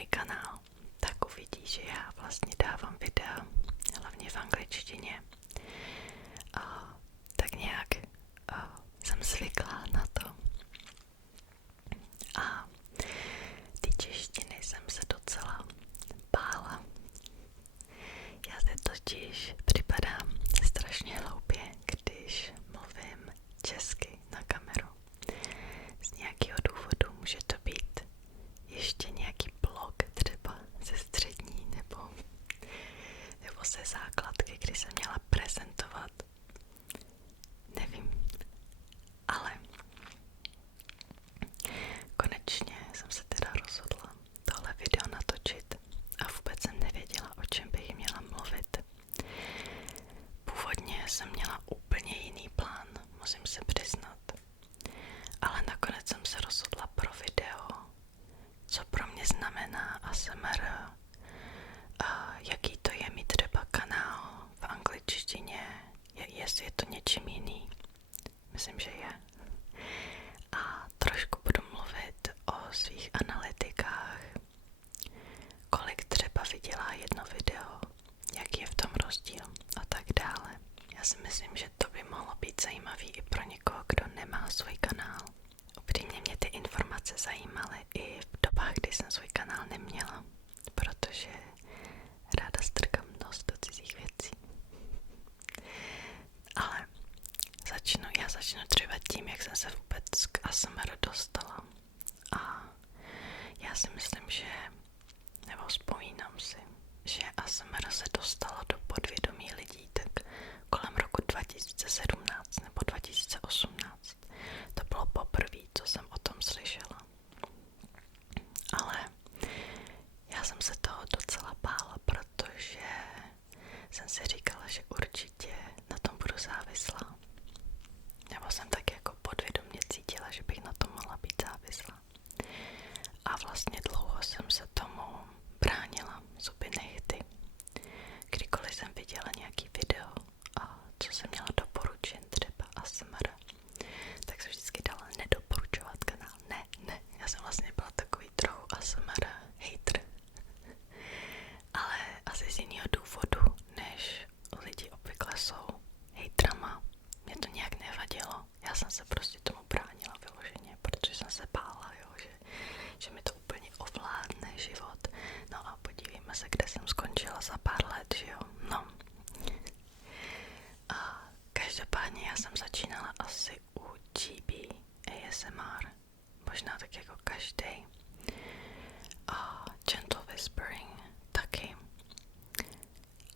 můj kanál, tak uvidí, že já vlastně dávám videa, hlavně v angličtině. Tak nějak jsem zvyklá na to. A ty češtiny jsem se docela bála. Já se totiž připadám strašně hloupě, když mluvím česky na kameru. Z nějakého důvodu může to být ještě nějaký blog, třeba ze střední nebo ze základky, kdy jsem měla prezentovat. Nevím, ale konečně jsem se teda rozhodla tohle video natočit a vůbec jsem nevěděla, o čem bych měla mluvit. Původně jsem měla úplně jiný plán, musím se přiznat. Ale nakonec jsem se rozhodla pro video, co pro mě znamená ASMR, a jaký to je mít třeba kanál v angličtině, jestli je to něčím jiný. Myslím, že je. A trošku budu mluvit o svých analytikách, kolik třeba vydělá jedno video, jaký je v tom rozdíl a tak dále. Já si myslím, že to by mohlo být zajímavý i pro někoho, kdo nemá svůj kanál. Upřímně mě ty informace zajímaly i v dobách, kdy jsem svůj kanál neměla, protože ráda strkám nos do cizích věcí. Ale já začnu třeba tím, jak jsem se vůbec k ASMR dostala. A já si myslím, nebo vzpomínám si, že ASMR se dostala do podvědomí lidí tak kolem roku 2017 nebo 2018. To bylo poprvé, co jsem o tom slyšela. Ale já jsem se toho docela bála, protože jsem si říkala, že určitě na tom budu závislá. Nebo jsem tak jako podvědomě cítila, že bych na tom mohla být závislá. A vlastně dlouho jsem se tomu bránila zuby nehty. Kdykoliv jsem viděla nějaký video a co jsem měla doporučen, třeba ASMR, tak jsem vždycky dala nedoporučovat kanál. Ne. Já jsem vlastně byla takový trochu ASMR hater. Ale asi z jiného důvodu, než lidi obvykle jsou hejtrama. Mě to nějak nevadilo. Já jsem se prostě tomu bránila vyloženě, protože jsem se bála, že mi to úplně ovládne život. No a podívejme se, kde jsem skončila za pár let, že jo. No. A každopádně já jsem začínala asi u GB ASMR. Možná tak jako každý. A Gentle Whispering taky.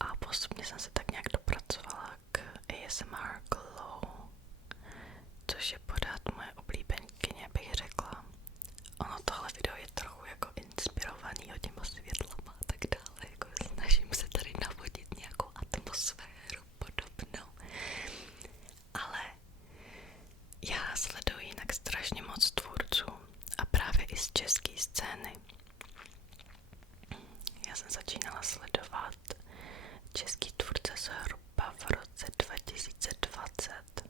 A postupně jsem se tak nějak dopracovala k ASMR Glow, což je pořád moje oblíbenkyně, bych řekla. Ono tohle video je trochu jako inspirovaný těma světlama a tak dále, jako snažím se tady navodit nějakou atmosféru podobnou. Ale já sleduji jinak strašně moc tvůrců a právě i z české scény. Já jsem začínala sledovat český tvůrce zhruba v roce 2020.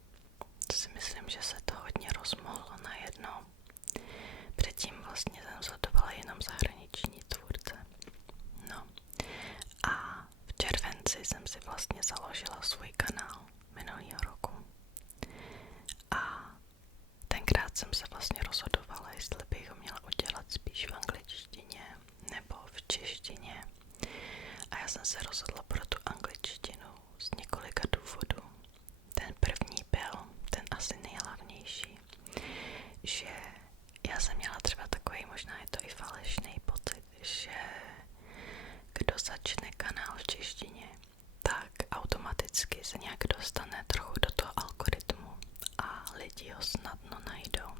To si myslím, že se to hodně rozmohlo najednou. Předtím vlastně jsem sledovala jenom zahraniční tvůrce. No. A v červenci jsem si vlastně založila svůj kanál minulýho roku. A tenkrát jsem se vlastně rozhodovala, jestli bych ho měla udělat spíš v angličtině nebo v češtině. A já jsem se rozhodla pro tu angličtinu z několika důvodů. Ten první byl, ten asi nejhlavnější, že já jsem měla třeba takový, možná je to i falešný pocit, že kdo začne kanál v češtině, tak automaticky se nějak dostane trochu do toho algoritmu a lidi ho snadno najdou.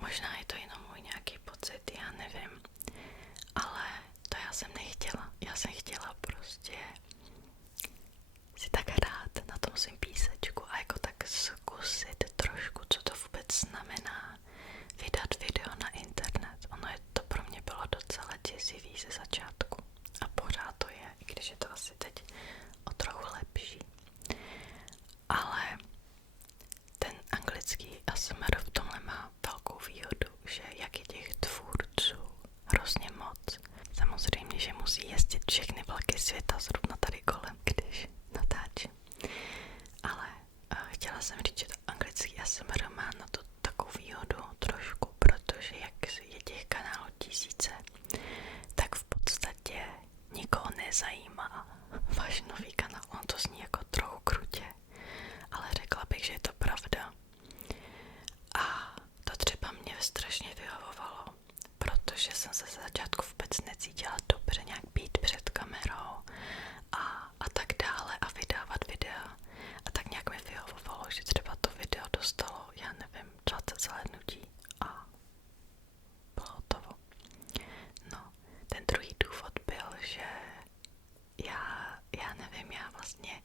Možná je to jenom můj nějaký pocit, já nevím, ale to já jsem nechtěla. Já jsem chtěla nezajímá váš nový kanál. On to zní jako trochu krutě, ale řekla bych, že je to pravda. A to třeba mě strašně vyhovovalo, protože jsem se za začátku vůbec necítila dobře nějak být před kamerou a tak dále a vydávat videa. A tak nějak mi vyhovovalo, že třeba to video dostalo, já nevím, 20 zhlédnutí a bylo hotovo. No, ten druhý důvod byl, že já nevím, já vlastně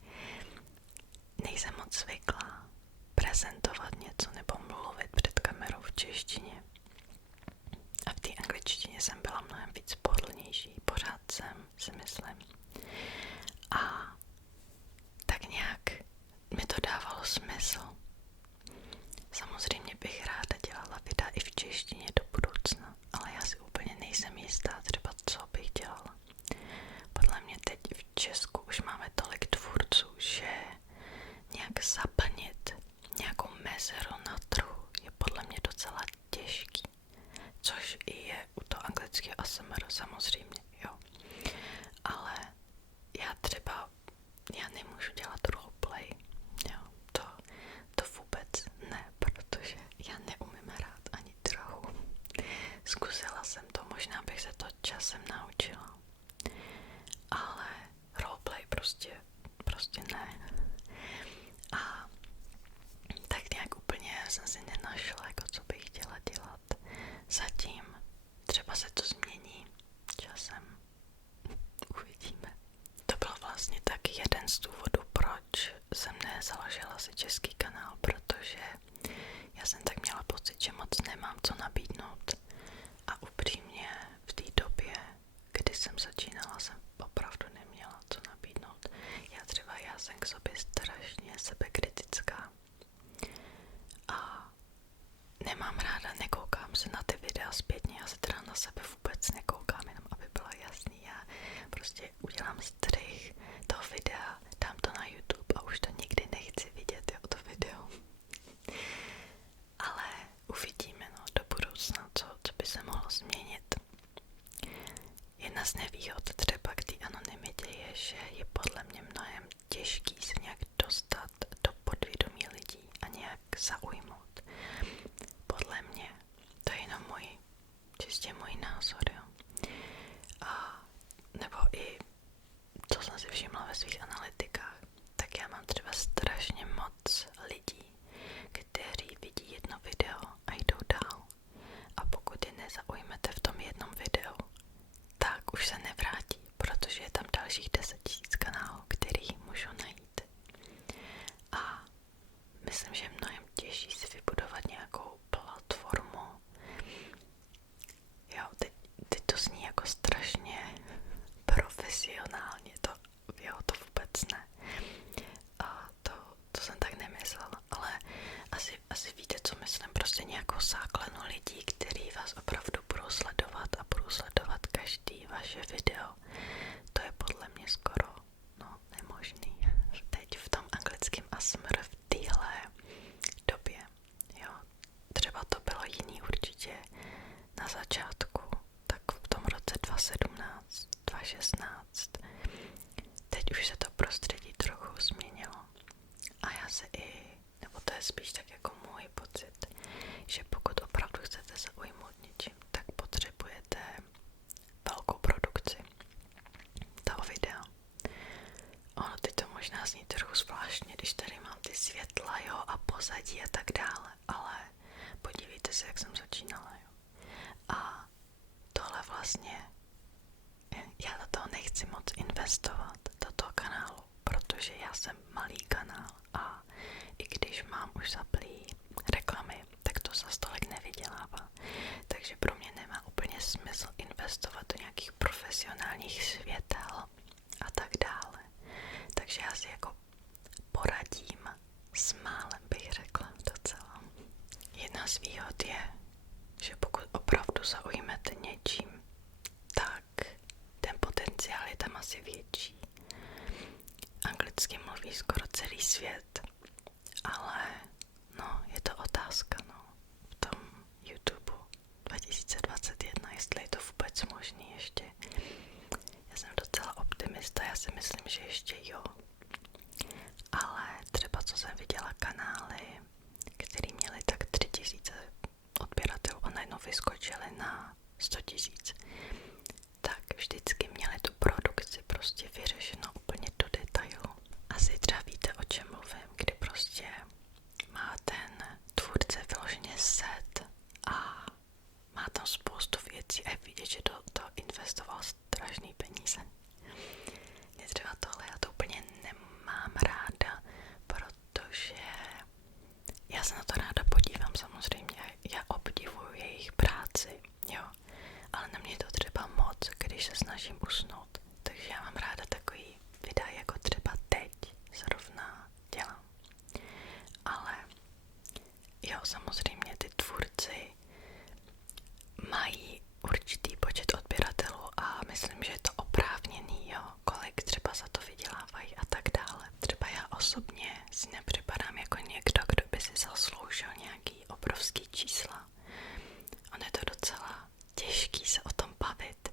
nejsem moc zvyklá prezentovat něco nebo mluvit před kamerou v češtině. A v té angličtině jsem byla mnohem víc pohodlnější, pořád jsem, si myslím. A tak nějak mi to dávalo smysl. Samozřejmě bych ráda dělala videa i v češtině do budoucna, ale já si úplně nejsem jistá třeba co bych dělala. Podle mě teď v Česku už máme tolik tvůrců, že nějak zaplnit nějakou mezeru na trhu je podle mě docela těžký. Což i je u toho anglického ASMR samozřejmě, jo. Ale já nemůžu dělat roleplay, jo. To vůbec ne, protože já neumím hrát ani trochu. Zkusila jsem to, možná bych se to časem naučila. Ale roleplay prostě ne. A tak nějak úplně jsem si nenašla, jako co bych chtěla dělat. Zatím třeba se to změní časem. Uvidíme. To byl vlastně taky jeden z důvodů, proč jsem nezaložila si český kanál, protože já jsem tak měla pocit, že moc nemám co nabídnout. A upřímně v té době, kdy jsem začínala, jsem opravdu neměla co nabídnout. Já jsem k sobě strašně sebekritická. A nemám ráda, nekoukám se na ty videa zpětně, já se teda na sebe vůbec nekoukám, jenom aby bylo jasný, já prostě udělám střih toho videa, dám to na YouTube a už to nikdy nechci vidět, jo, to video. Ale uvidíme, no, do budoucna, co by se mohlo změnit. Jedna z nevýhod třeba k té anonymitě je, že je podle mě mnohem těžký se nějak dostat do podvědomí lidí a nějak zaujmout. Podle mě, to je jenom čistě můj názor, jo. A nebo i co jsem si všimla ve svých analytikách, tak já mám třeba strašně moc lidí, kteří vidí jedno video a jdou dál. A pokud je nezaujmete v tom jednom videu, tak už se nevrátí, protože je tam dalších 10 000 kanálů, který můžu najít. A myslím, že je mnohem těžší si vybudovat nějakou platformu. Jo, teď to zní jako strašně profesionálně, to vůbec ne. A to jsem tak nemyslela, ale asi víte, co myslím, prostě nějakou základnu lidí, kteří vás opravdu budou sledovat a budou sledovat každý vaše video. To je podle mě skoro nemožný. Teď v tom anglickém ASMR v téhle době, jo, třeba to bylo jiný určitě na začátku, tak v tom roce 2017, 2016. Teď už se to prostředí trochu změnilo. A já se nebo to je spíš tak jako můj pocit, že pokud opravdu chcete zaujmout něčím, tak potřebujete velkou produkci toho videa. Ono teď to možná zní trochu zvláštně, když tady mám ty světla, jo, a pozadí a tak dále, ale podívejte se, jak jsem začínala, jo. A tohle vlastně, já do toho nechci moc investovat, do toho kanálu, protože já jsem malý kanál a i když mám už zaplý reklamy, tak to za tolik nevydělává. Takže pro mě nemá úplně smysl investovat do nějakých profesionálních světel a tak dále. Takže já si jako poradím s málem, bych řekla docela. Jedna z výhod je, že pokud opravdu zaujmete něčím, tak ten potenciál je tam asi větší. Anglicky mluví skoro celý svět, ale je to otázka, v tom YouTube 2021, jestli je to vůbec možný ještě. Já jsem docela optimistická vždycky měli tu produkci prostě vyřešeno úplně do detailu. Asi třeba víte, o čem mluvím, kdy prostě má ten tvůrce vyloženě set a má tam spoustu věcí a je vidět, že do toho investoval strašný peníze. Mě třeba tohle, já to úplně nemám ráda, protože já se na to ráda podívám samozřejmě, já obdivuju jejich práci, jo, ale na mě to třeba moc, když se snažím usnout, takže já mám ráda takový videa, jako třeba teď zrovna dělám. Ale jo, samozřejmě ty tvůrci mají určitý počet odběratelů a myslím, že je to oprávněný, jo, kolik třeba za to vydělávají a tak dále. Třeba já osobně si nepřipadám jako někdo, kdo by si zasloužil nějaký obrovský čísla. Ono je to docela těžký se o tom bavit.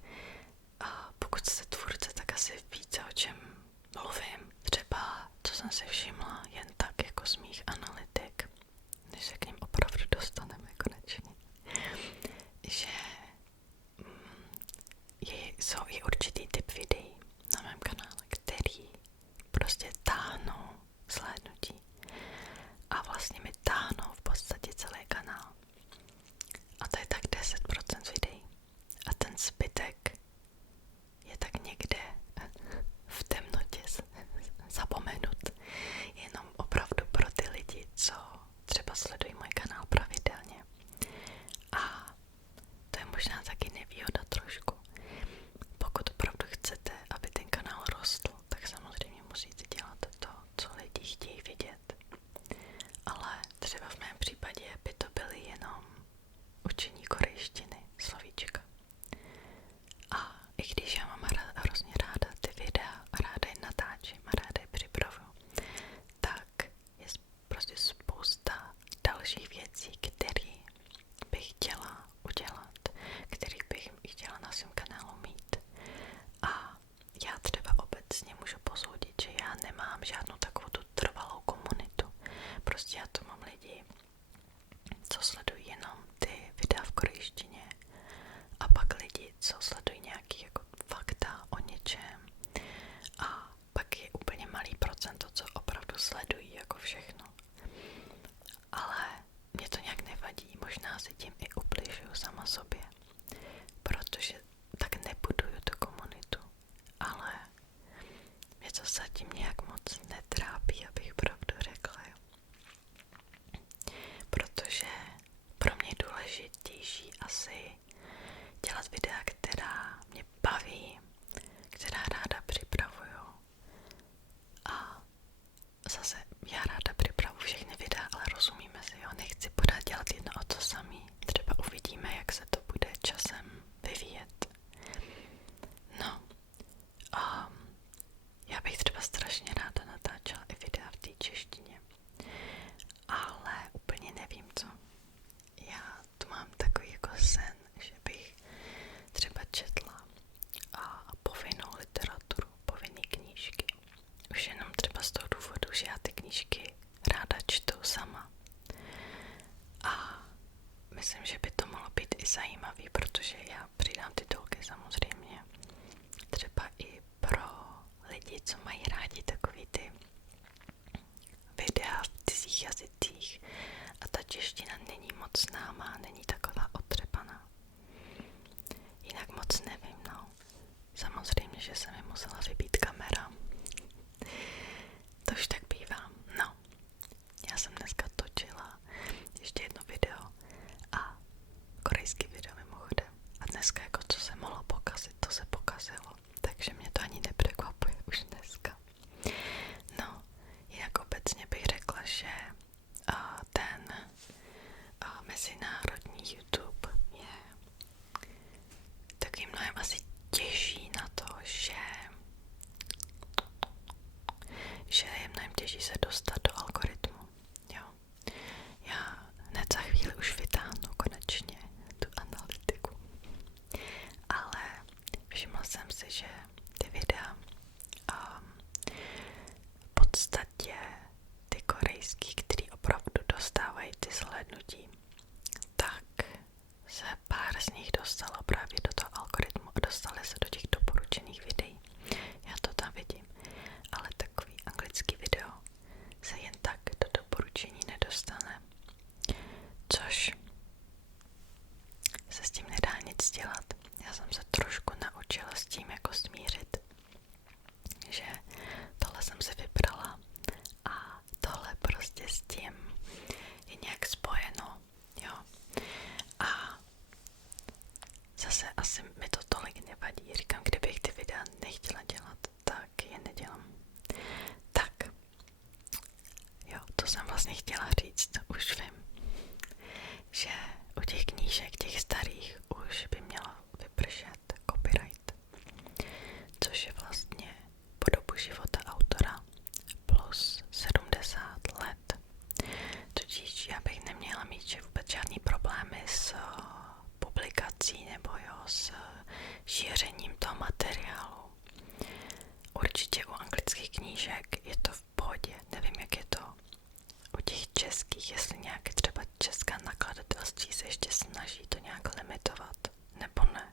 A pokud jste tvůrce, tak asi víte, o čem mluvím. Třeba, co jsem si všimla jen tak jako z mých analytik, než se k ním opravdu dostaneme konečně, že jsou i určitý typ videí na mém kanále, který prostě táhnou zhlédnutí a vlastně mi táhnou v podstatě celý kanál. A to je tak 10% videí. A ten zbytek je tak někde v temnotě zapomenut. Jenom opravdu pro ty lidi, co třeba sledují můj kanál pravidelně. A to je možná taky nevýhoda trošku. Pokud opravdu chcete, aby ten kanál rostl, tak samozřejmě musíte dělat to, co lidi chtějí vidět. Ale třeba v mém případě by to byly jenom učení korejštiny, slovíčka. A i když já mám hrozně ráda ty videa, ráda je natáčím, ráda je připravuju, tak je prostě spousta dalších věcí, které bych chtěla udělat, který bych chtěla na svém kanálu mít. A já třeba obecně můžu posoudit, že já nemám žádnou takovou tu trvalou komunitu. Prostě já tu mám lidi, co sledují jenom ty videa v korejštině a pak lidi, co sledují nějaký jako fakta o něčem a pak je úplně malý procento, co opravdu sledují jako všechno. Ale mě to nějak nevadí, možná si tím i ubližuju sama sobě, protože tak nebuduju tu komunitu, ale mě to zatím nějak moc netrápí, abych pravdu řekla. Protože pro mě je důležitější asi dělat videa, která mě baví, která ráda připravuju. A zase já ráda připravuju všechny videa, ale rozumíme si, jo, nechci pořád dělat jedno o to samý. Třeba uvidíme, jak se to bude časem vyvíjet. No, já bych třeba strašně ráda natáčela i videa v té češtině, ale úplně nevím co. Já tu mám takový jako sen, že bych třeba četla povinnou literaturu, povinné knížky. Už jenom třeba z toho důvodu, že já ty knížky ráda čtu sama. A myslím, že by to mohlo být i zajímavý, protože já přidám titulky samozřejmě. Třeba i pro lidi, co mají rádi takový ty videa v cizích jazycích a ta čeština není moc známá, není taková otřepaná. Jinak moc nevím, no. Samozřejmě, že se mi musela vybít kamera. To už tak bývá. No, já jsem dneska točila ještě jedno video a korejský video mimochodem. A dneska jako co se mohlo pokazit, to se pokazilo. Takže mě to ani nepřekvapuje už dneska. No, jinak obecně bych řekla, že ten mezinárodní YouTube je taky mnohem asi těžší na to, že je mnohem těžší se dostat do algoritmu. Jo. Já hned za chvíli už vytáhnu konečně tu analytiku. Ale všimla jsem si, že ty videa v podstatě ty korejský, který opravdu dostávají ty zhlédnutí, tak se pár z nich dostalo právě do toho algoritmu a dostali se do těch se trošku naučila s tím jako smířit, že tohle jsem si vybrala a tohle prostě s tím je nějak spojeno, jo. A zase asi mi to tolik nevadí, říkám, kdybych ty videa nechtěla dělat, tak je nedělám. Tak, jo, to jsem vlastně chtěla říct, už vím, že u těch knížek, těch starých, už by mělo vypršet copyright, což je vlastně po dobu života autora plus 70 let. Tudíž já bych neměla mít že vůbec žádný problémy s publikací nebo jo, s šířením toho materiálu. Určitě u anglických knížek je to v pohodě, nevím jak je to u těch českých, jestli nějaké třeba česká nakladatelství se ještě snaží to nějak limitovat, nebo ne.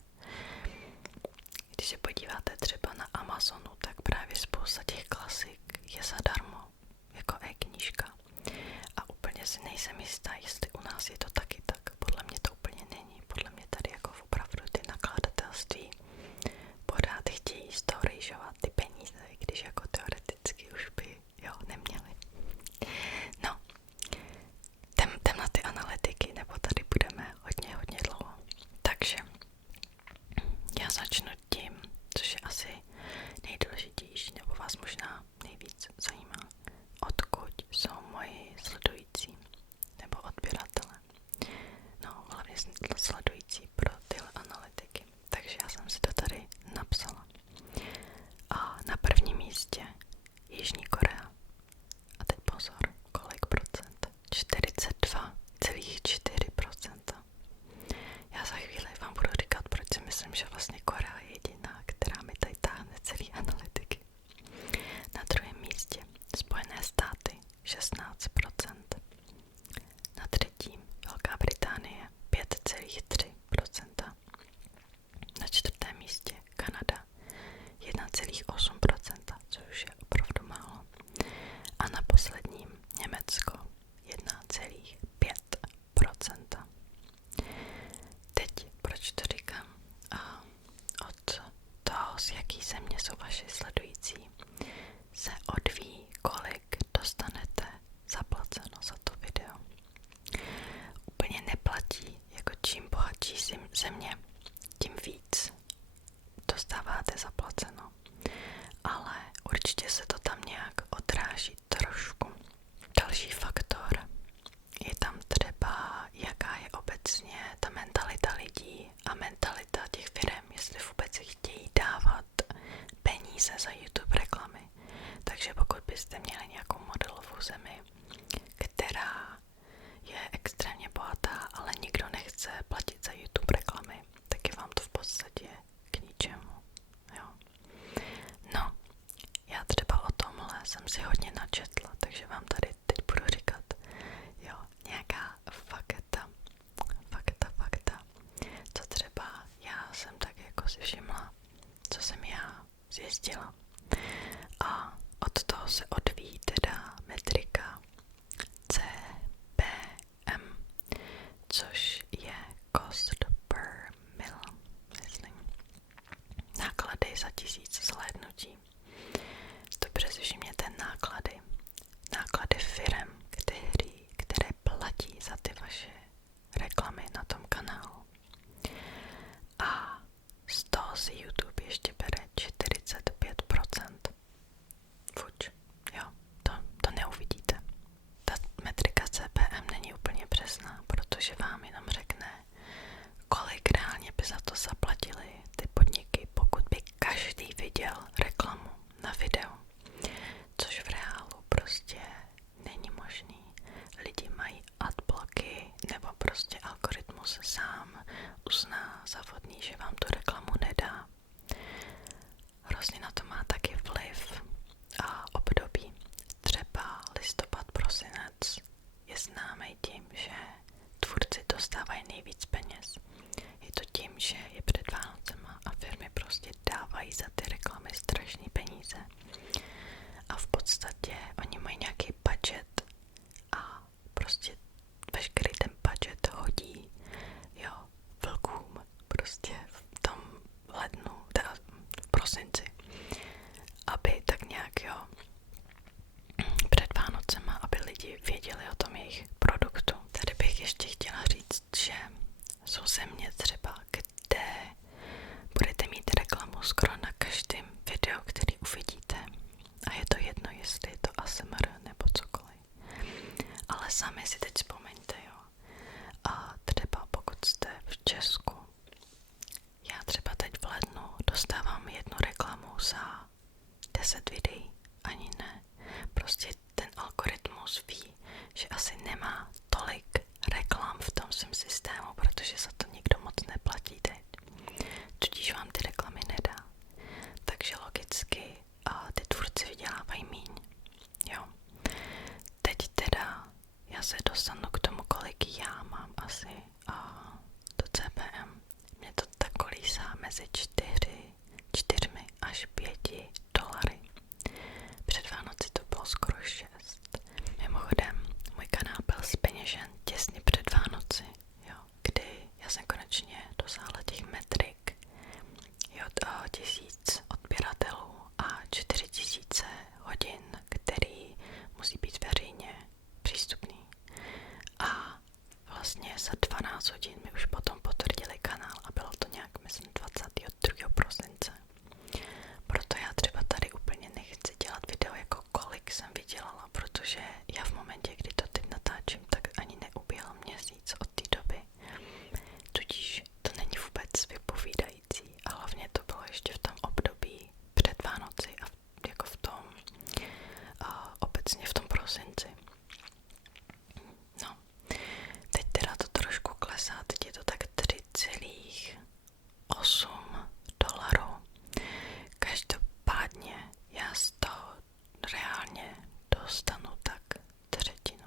Když se podíváte třeba na Amazonu, tak právě spousta těch klasik je zadarmo, jako e-knížka. A úplně si nejsem jistá, jestli u nás je to taky tak. Podle mě to úplně není. Podle mě tady jako opravdu ty nakladatelství pořád chtějí z toho rejžovat ty peníze, když jako teoreticky už by jo neměli. No, jdem na ty analytiky, nebo tady budeme hodně dlouho. Takže já začnu tím, což je asi nejdůležitější, nebo vás možná nejvíc zajímá, odkud jsou moji sledující nebo odběratele. No, hlavně sledující pro tyhle analytiky. Takže já jsem si to tady napsala. A na prvním místě Jižní Korea. A teď pozor, kolik procent? 42,4%. Já za chvíli vám budu říkat, proč si myslím, že vlastně Korea je jediná, která mi tady táhne celý analytiky. Na druhém místě Spojené státy 16%. Na třetím Velká Británie 5,3%. Na čtvrtém místě Kanada 1,8%, což je opravdu málo. A na posledním Německo 1,5%. Teď, proč to říkám? Od toho, z jaký země jsou vaši sledující, se odvíjí, kolik dostanete zaplaceno za to video. Úplně neplatí, jako čím bohatší země, tím víc dostáváte zaplaceno. Ale určitě se to tam nějak odráží trošku. Další faktor je tam třeba, jaká je obecně ta mentalita lidí a mentalita těch firem, jestli vůbec chtějí dávat peníze za YouTube reklamy. Takže pokud byste měli nějakou modelovou zemi, která je extrémně bohatá, ale nikdo nechce platit za YouTube reklamy, tak je vám to v podstatě k ničemu. Jo. No, já třeba o tomhle jsem si hodně načetla, takže vám tady teď budu říkat, jo, nějaká fakta, co třeba já jsem tak jako si všimla, co jsem já zjistila. A od toho se odvíjí teda metrika CPM, což je cost per mil, myslím. Náklady za 1000 zhlédnutí. Dobře si všimněte náklady. Náklady firem, které platí za ty vaše reklamy na tom kanálu. A z toho si YouTube ještě bere 45%. Fuč, jo, to neuvidíte. Ta metrika CPM není úplně přesná, protože vám jenom řekne, kolik reálně by za to zaplatili ty podniky, pokud by každý viděl reklamu na video. Což v reálu prostě není možný. Lidi mají adblocky nebo prostě algoritmus sám uzná za vhodný, že vám tu reklamu nedá. Hrozně na to má taky vliv a období. Třeba listopad, prosinec je známý tím, že tvůrci dostávají nejvíc peněz. Je to tím, že je před Vánocema a firmy prostě dávají za ty reklamy strašný peníze. A v podstatě oni mají nějaký budget a prostě veškerý ten budget hodí, jo, vlkům prostě v tom lednu, teda v prosinci, aby tak nějak, jo, před Vánocema, aby lidi věděli o tom jejich produktu. Tady bych ještě chtěla říct, že jsou země třeba, kde budete mít reklamu skoro na každém videu, který uvidíte. A je to jedno, jestli je to ASMR nebo cokoliv. Ale sami si teď vzpomeňte, jo. A třeba pokud jste v Česku, já třeba teď v lednu dostávám jednu reklamu za 10 videí, ani ne. Prostě ten algoritmus ví, že asi nemá tolik reklam v tom svém systému, protože za to nikdo moc neplatí teď. Tudíž vám ty reklamy nedá. Takže logicky ty tvůrci vydělávají míň. Jo. Teď teda já se dostanu k tomu, kolik já mám asi do CPM. Mě to tak kolísá mezi 4 až 5 dolary. Před Vánoci to bylo skoro 6. Mimochodem, můj kanál byl zpeněžen těsně před Vánoci, jo, kdy já jsem konečně dosáhla těch metrik, jo, 1000 odběratelů a 4000 hodin, který musí být veřejně přístupný. A vlastně za 12 hodin mi už potom potvrdili kanál a bylo to nějak, myslím, 22. prosince. Proto já třeba tady úplně nechci dělat video, jako kolik jsem vydělala, protože já v momentě, kdy to teď natáčím, tak ani neuběhl měsíc od té doby. Tudíž to není vůbec vypovídající a hlavně to bylo ještě v tom období před Vánoci a jako v tom obecně v tom prosinci. No, teď teda to trošku klesá, teď je to tak 3,8 dolarů. Každopádně já z toho reálně dostanu tak třetinu.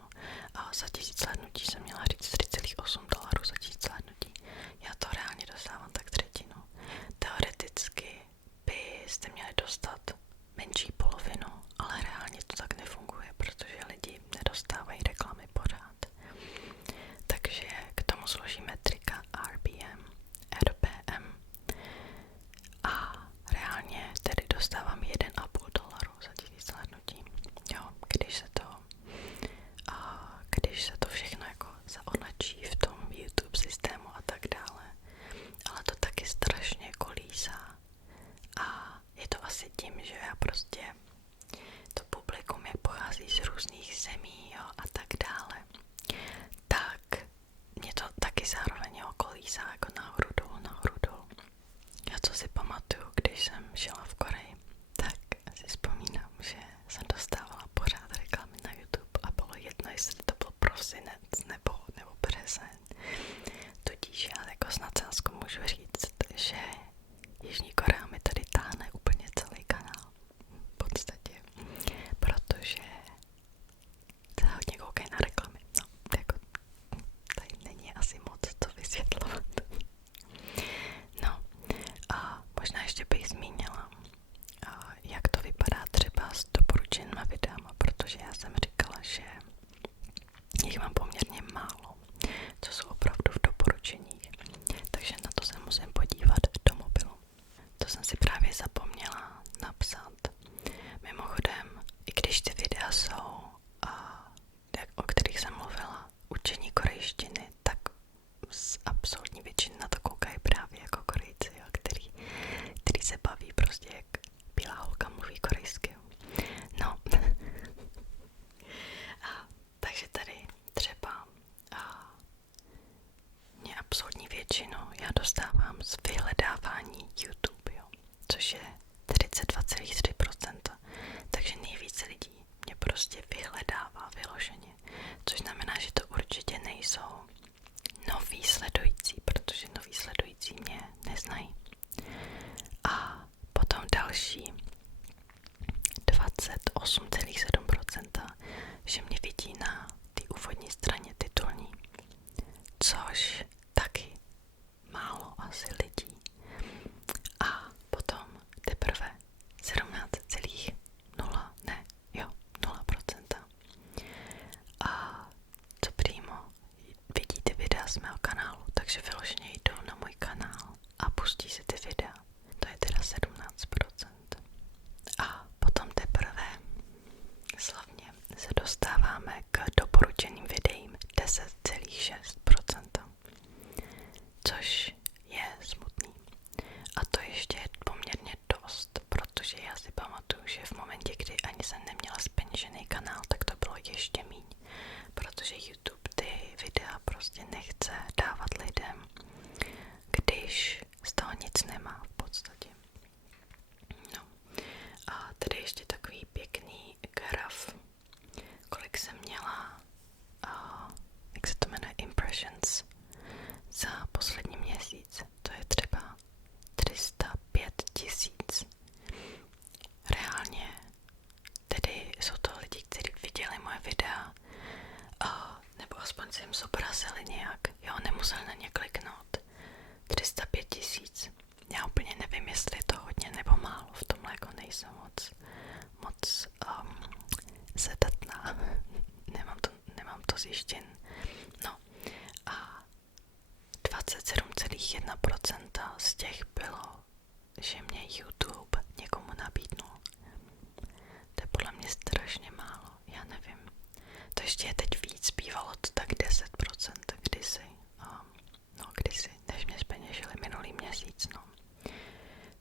A za 1000 hlédnutí jsem měla říct 3,8 dolarů za 1000 hlédnutí. Já to reálně dostávám tak třetinu. Teoreticky byste měli dostat menší polovinu, ale reálně to tak nefunguje, protože lidi nedostávají reklamy pořád. Takže k tomu složí metrika RPM, RPM a reálně tedy dostávám 1,5 dolaru za 1000 hlédnutí. Jo, když se to všechno jako zaonačí v tom YouTube systému a tak dále. Ale to taky strašně kolísá. A je to asi tím, že já prostě to publikum, jak pochází z různých zemí, jo, a tak dále, tak mě to taky zároveň kolísá jako nahoru dolů. Já co si pamatuju, když jsem žila v Koreji, tak si vzpomínám, že jsem dostávala pořád reklamy na YouTube a bylo jedno, jestli to byl prosinec nebo březen. Tudíž já jako s nadsázkou můžu říct, že Jižní Korea mi tady táhne úplně celý kanál. V podstatě. Protože se hodně koukají na reklamy. No, jako tady není asi moc co vysvětlovat. No, a možná ještě bych zmínila, jak to vypadá třeba s doporučenýma videama, protože já jsem říkala, že jich mám poměrně málo, co jsou opravdu v doporučeních, takže na to se musím podívat do mobilu. To jsem si právě zapomněla napsat. Mimochodem, i když ty videa jsou, o kterých jsem mluvila, učení korejštiny, tak z absolutní většiny na to koukají právě jako Korejci, jo, který se baví prostě, jak bílá holka mluví korejsky. No, takže tady třeba mě absolutní většinu já dostávám z vyhledávání YouTube, jo, což je 32,3%, takže nejvíce lidí mě prostě vyhledává vyloženě, což znamená, že to určitě nejsou A to ještě je poměrně dost, protože já si pamatuju, že v momentě, kdy ani jsem neměla zpeněžený kanál, tak to bylo ještě míň, protože YouTube ty videa prostě nechce dávat lidem, když z toho nic nemá v podstatě. No. A tady ještě takový pěkný graf, kolik jsem měla, jak se to jmenuje, impressions za poslední měsíc. To je třeba 305 000. Reálně tedy jsou to lidi, kteří viděli moje videa, nebo aspoň se jim zobrazili nějak, jo, nemuseli na ně kliknout. 305 000. Já úplně nevím, jestli je to hodně nebo málo, v tomhle jako nejsem moc zedatná. Nemám to zjištěn. No a 27,1% z těch bylo, že mě YouTube někomu nabídnul. To je podle mě strašně málo, já nevím. To ještě je teď víc, bývalo to tak 10% kdysi. Kdysi, než mě zpeněžili minulý měsíc, no.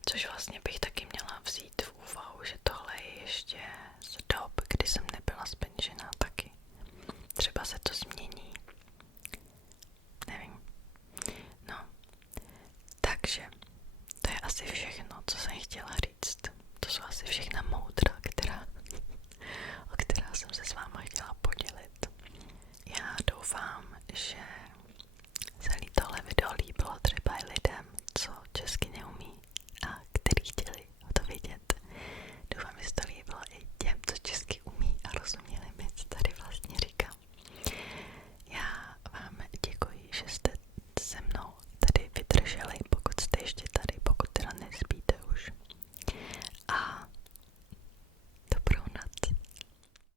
Což vlastně bych taky měla vzít v úvahu, že tohle je ještě z dob, kdy jsem nebyla zpeněžená taky. Třeba se to změní. Nevím. No, takže to je asi všechno, co jsem chtěla říct. To jsou asi všechna moudra, o která jsem se s váma chtěla podělit. Já doufám, že se tohle video líbilo třeba i lidem, co česky neumí,